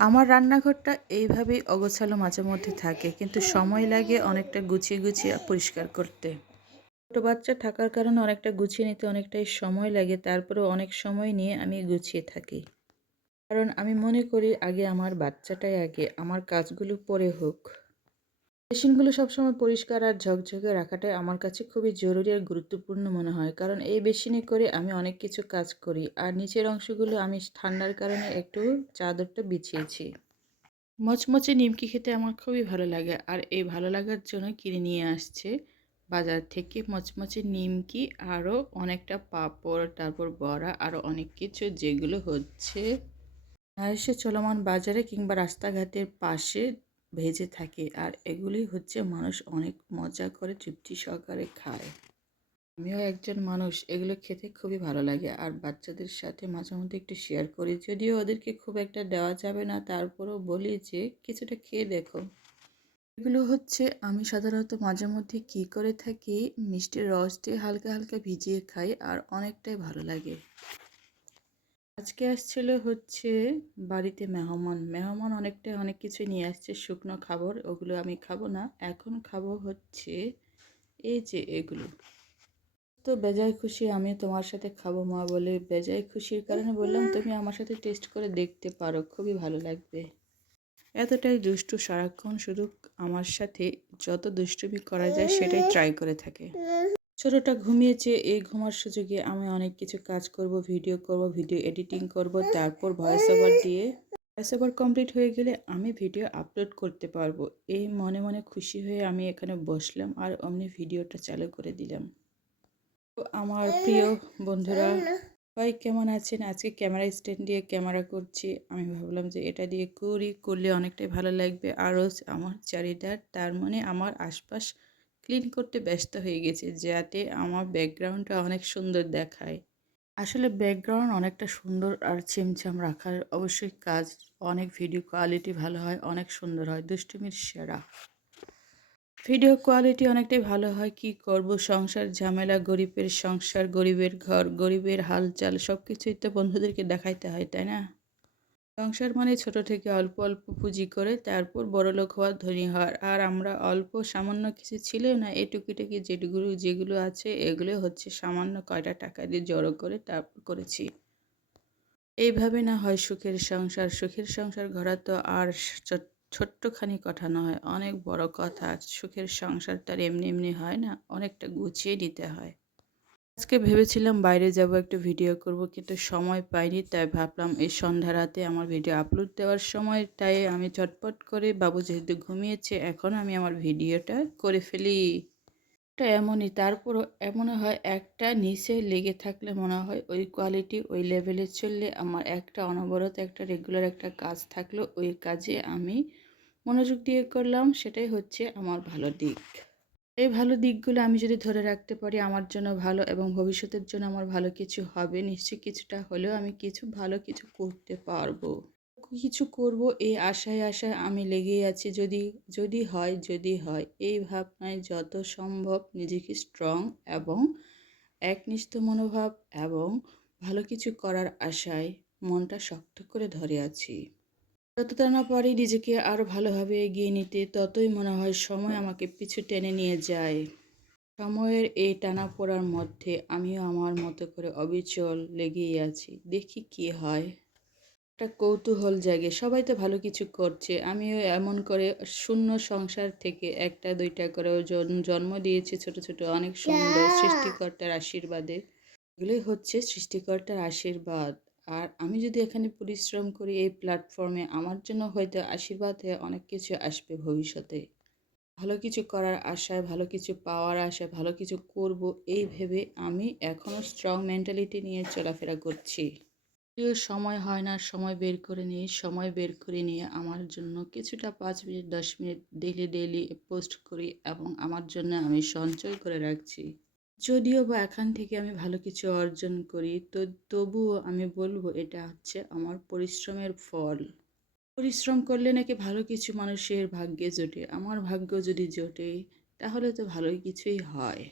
আমার রান্নাঘরটা এইভাবেই অগোছালো মাঝে মধ্যে থাকে, কিন্তু সময় লাগে অনেকটা গুছিয়ে গুছিয়ে পরিষ্কার করতে। ছোটো বাচ্চা থাকার কারণে অনেকটা গুছিয়ে নিতে অনেকটাই সময় লাগে, তারপরেও অনেক সময় নিয়ে আমি গুছিয়ে থাকি। কারণ আমি মনে করি আগে আমার বাচ্চাটাই আগে, আমার কাজগুলো পরে হোক। বেসিনগুলো সবসময় পরিষ্কার আর ঝকঝকে রাখাটাই আমার কাছে খুবই জরুরি আর গুরুত্বপূর্ণ মনে হয়। কারণ এই বেসিনে করে আমি অনেক কিছু কাজ করি আর নিচের অংশগুলো আমি ঠান্ডার কারণে একটু চাদরটা বিছিয়েছি। মচমচে নিমকি খেতে আমার খুবই ভালো লাগে আর এই ভালো লাগার জন্য কিনে নিয়ে আসছে। বাজার থেকে মচমচে নিমকি আরও অনেকটা পাঁপড়, তারপর বড়া আরও অনেক কিছু যেগুলো হচ্ছে। এসে চলমান বাজারে কিংবা রাস্তাঘাটের পাশে ভেজে থাকে। আর এগুলি হচ্ছে মানুষ অনেক মজা করে, তৃপ্তি সহকারে খায়। আমিও একজন মানুষ, এগুলো খেতে খুবই ভালো লাগে। আর বাচ্চাদের সাথে মাঝে মধ্যে একটু শেয়ার করি। যদিও ওদেরকে খুব একটা দেওয়া যাবে না, তারপরেও বলি যে, কিছুটা খেয়ে দেখো। এগুলো হচ্ছে, আমি সাধারণত মাঝে মধ্যে কী করে থাকি, মিষ্টির রস দিয়ে হালকা হালকা ভিজিয়ে খাই, আর অনেকটাই ভালো লাগে। আজকে আসছিল হচ্ছে বাড়িতে মেহমান। মেহমান অনেকটা, অনেক কিছু নিয়ে আসছে, শুকনো খাবার, ওগুলো আমি খাব না। এখন খাব হচ্ছে এই যে এগুলো। তো বেজায় খুশি আমি তোমার সাথে খাব মা বলে বেজায় খুশির কারণে বললাম, তুমি আমার সাথে টেস্ট করে দেখতে পারো, খুবই ভালো লাগবে। এতটাই দুষ্টু সারাক্ষণ শুধু আমার সাথে যত দুষ্টুমি করা যায় সেটাই ট্রাই করে থাকে। ছোটোটা ঘুমিয়েছে, এই ঘুমার সুযোগে আমি অনেক কিছু কাজ করব, ভিডিও করব, ভিডিও এডিটিং করব, তারপর ভয়েস ওভার দিয়ে ভয়েস ওভার কমপ্লিট হয়ে গেলে আমি ভিডিও আপলোড করতে পারব। এই মনে মনে খুশি হয়ে আমি এখানে বসলাম আর অমনি ভিডিওটা চালু করে দিলাম। তো আমার প্রিয় বন্ধুরা, সবাই কেমন আছেন? আজকে ক্যামেরা স্ট্যান্ড দিয়ে ক্যামেরা করছি। আমি ভাবলাম যে এটা দিয়ে করি, করলে অনেকটাই ভালো লাগবে। আরও আমার চারিদার তার মানে আমার আশপাশ ক্লিন করতে ব্যস্ত হয়ে গেছে যাতে আমার ব্যাকগ্রাউন্ডটা অনেক সুন্দর দেখায়। আসলে ব্যাকগ্রাউন্ড অনেকটা সুন্দর আর ছিমছাম রাখার অবশ্যই কাজ। অনেক ভিডিও কোয়ালিটি ভালো হয়, অনেক সুন্দর হয়, দুষ্টুমির সেরা। ভিডিও কোয়ালিটি অনেকটাই ভালো হয়, কি করব? সংসার ঝামেলা, গরিবের সংসার, গরিবের ঘর, গরিবের হালচাল সব কিছুই তো বন্ধুদেরকে দেখাইতে হয়, তাই না? সংসার মানে ছোট থেকে অল্প অল্প পুঁজি করে তারপর বড়লোক হওয়ার ধনী হওয়ার। আর আমরা অল্প সামান্য কিছু ছিল না, এই টুকিটাকি যেগুলো যেগুলো আছে এগুলো হচ্ছে সামান্য কয়টা টাকা দিয়ে জড়ো করে তারপর করেছি। এইভাবে না হয় সুখের সংসার সুখের সংসার ঘরা তো আর ছোট্টখানি কথা নয়, অনেক বড় কথা। সুখের সংসার তার এমনি এমনি হয় না, অনেকটা গুছিয়ে নিতে হয়। আজকে ভেবেছিলাম বাইরে যাব, একটু ভিডিও করব, কিন্তু সময় পাইনি, তাই ভাবলাম এই সন্ধ্যা রাতে আমার ভিডিও আপলোড দেওয়ার সময় তাই আমি চটপট করে বাবু যেহেতু ঘুমিয়েছে, এখন আমি আমার ভিডিওটা করে ফেলি। এটা এমনই, তারপরও এমন হয়, একটা নিচে লেগে থাকলে মনে হয় ওই কোয়ালিটি ওই লেভেলে চললে আমার একটা অনবরত, একটা রেগুলার একটা কাজ থাকল, ওই কাজে আমি মনোযোগ দিয়ে করলাম, সেটাই হচ্ছে আমার ভালো দিক। এই ভালো দিকগুলো আমি যদি ধরে রাখতে পারি আমার জন্য ভালো এবং ভবিষ্যতের জন্য আমার ভালো কিছু হবে, নিশ্চয়ই কিছুটা হলেও আমি কিছু ভালো কিছু করতে পারব। কিছু করব এই আশায় আশায় আমি লেগেই আছি, যদি যদি হয় যদি হয়। এই ভাবনায় যত সম্ভব নিজেকে স্ট্রং এবং একনিষ্ঠ মনোভাব এবং ভালো কিছু করার আশায় মনটা শক্ত করে ধরে আছি। যতটা না পারি নিজেকে আরও ভালোভাবে এগিয়ে নিতে ততই মনে হয় সময় আমাকে পিছু টেনে নিয়ে যায়। সময়ের এই টানা পড়ার মধ্যে আমিও আমার মতো করে অবিচল লেগেই আছি। দেখি কি হয়। একটা কৌতূহল জাগে সবাই তো ভালো কিছু করছে। আমিও এমন করে শূন্য সংসার থেকে একটা দুইটা করে জন্ম দিয়েছি ছোট ছোট অনেক সুন্দর সৃষ্টিকর্তার আশীর্বাদে। এগুলোই হচ্ছে সৃষ্টিকর্তার আশীর্বাদ। আর আমি যদি এখানে পরিশ্রম করি এই প্ল্যাটফর্মে আমার জন্য হয়তো আশীর্বাদ হয়ে অনেক কিছু আসবে ভবিষ্যতে। ভালো কিছু করার আশায় ভালো কিছু পাওয়ার আশায় ভালো কিছু করব, এই ভেবে আমি এখনও স্ট্রং মেন্টালিটি নিয়ে চলাফেরা করছি। যদিও সময় হয় না, সময় বের করে নিয়ে সময় বের করে নিয়ে আমার জন্য কিছুটা পাঁচ মিনিট, দশ মিনিট ডেলি ডেলি পোস্ট করি এবং আমার জন্য আমি সঞ্চয় করে রাখছি। যদিও বা এখান থেকে আমি ভালো কিছু অর্জন করি, তো তবুও আমি বলব এটা হচ্ছে আমার পরিশ্রমের ফল। পরিশ্রম করলে নাকি ভালো কিছু মানুষের ভাগ্যে জোটে। আমার ভাগ্য যদি জোটে, তাহলে তো ভালোই কিছুই হয়।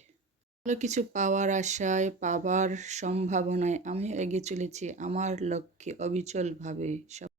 ভালো কিছু পাওয়ার আশায় পাবার সম্ভাবনায় আমি এগিয়ে চলেছি আমার লক্ষ্যে অবিচলভাবে। সব